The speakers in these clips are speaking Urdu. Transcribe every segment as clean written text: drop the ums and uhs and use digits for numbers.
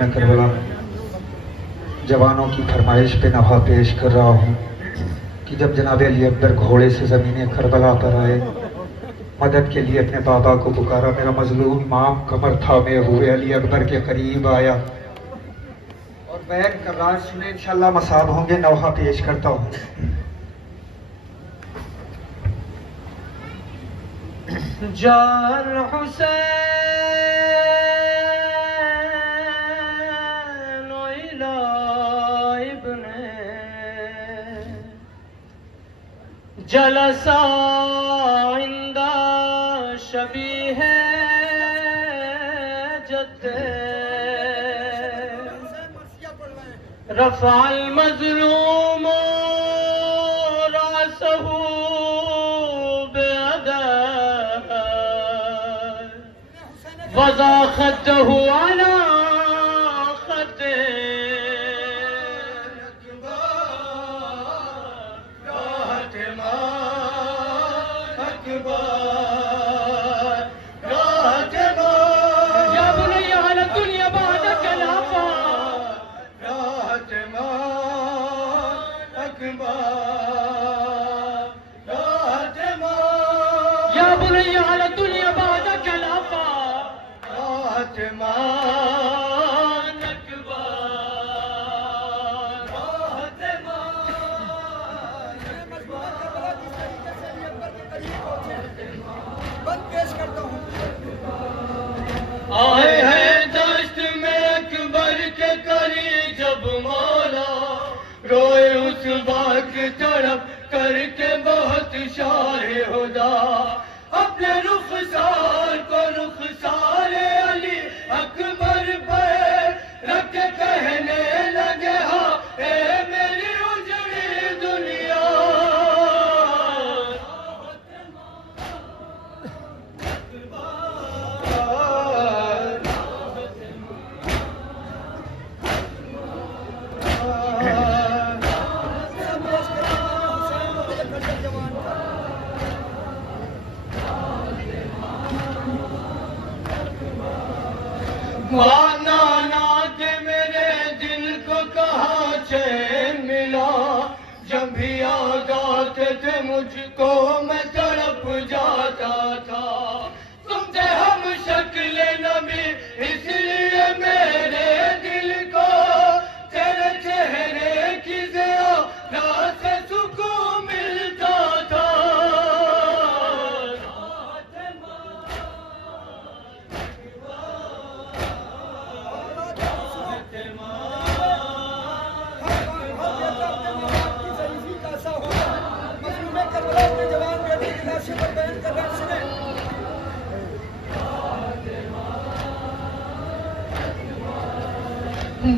میں کربلا جوانوں کی فرمائش پہ نوحہ پیش کر رہا ہوں کہ جب جناب علی اکبر گھوڑے سے زمین کربلا پر آئے، مدد کے لیے اپنے بابا کو پکارا، میرا مظلوم امام کمر تھامے ہوئے علی اکبر کے قریب آیا اور بیعت کر رہا. سنیں انشاءاللہ مصاب ہوں گے. نوحہ پیش کرتا ہوں. جان حسین الى ابن جلسا عند شبیہ جد رفع المظلوم رأسه وضع خده على خده راحت ما أكبر راحت ما يا بني على الدنيا بعدك العفا راحت ما أكبر راحت ما يا بني على الدنيا بعدك العفا مان اکبر راحت مان آئے ہیں دشت میں اکبر کے قریب جب مولا روئے اس وقت تڑپ کر کے بہت شاہ خدا اپنے رخسار کو رخسار علی اکبر پہ رکھ کے کہنے لگے ہاں اے میری اجڑی دنیا نانا کہ میرے دل کو کہاں چین ملا جب بھی یاد آتے تھے مجھ کو میں تڑپ جاتا تھا تم تھے ہم شکل نبی اس لیے میرے دل کو تیرے چہرے کی ضیاء سے سکون ملتا تھا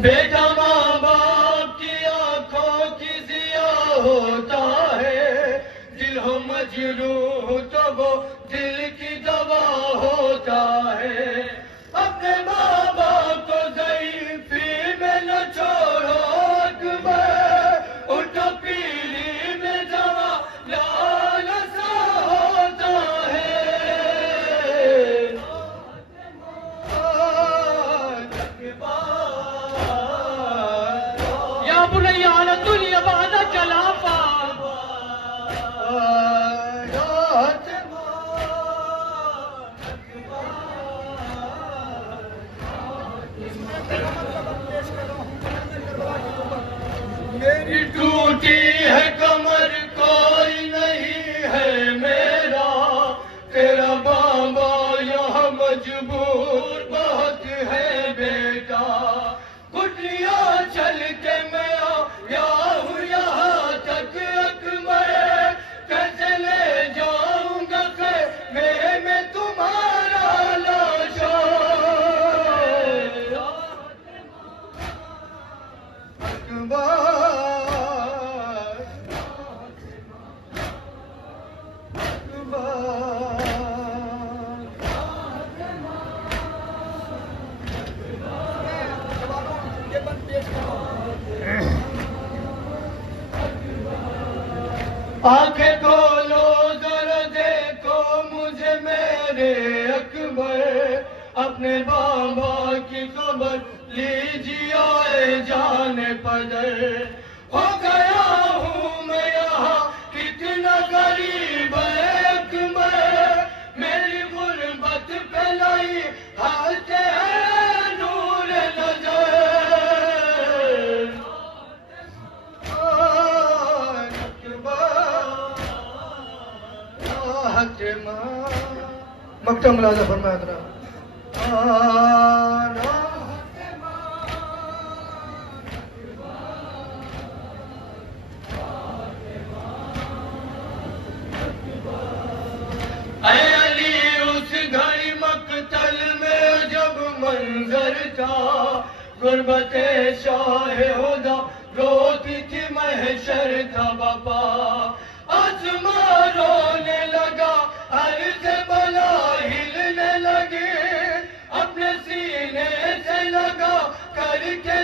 بیٹا ماں باپ کی آنکھوں کی ضیاء ہوتا ہے دل ہو مجروح تو وہ دل کی دوا ہوتا ہے اپنے ماں باپ کو ضعیفی میں نہ چھوڑو اکبر اٹھو پیلی میں جوان لال سا ہوتا ہے يا بني على الدنيا بعدك العفا راحت میری ٹوٹی ہے کمر کوئی نہیں ہے میرا تیرا بابا یہاں مجبور بہت ہے بیٹا گٹلیاں چل کے میں آیا ہوں یہاں تک اکبر کیسے لے جاؤں گا خیمے میں تمہارا لاشا اکبر آنکھیں کھولو ذرا دیکھو مجھے میرے اکبر اپنے بابا کی خبر لیجیے جان پدر ہو گیا ہوں میں یہاں کتنا غریب ایک میں میری غربت پہ لائی ہاتھ نور نظر مکتب ملازہ فرمایا ترا اے علی اس گھڑی مقتل میں جب منظر تھا غربت شاہ ہدا روتی تھی محشر تھا باپا آسمان رونے لگا عرض بلا ہلنے لگے اپنے سینے سے لگا کر کے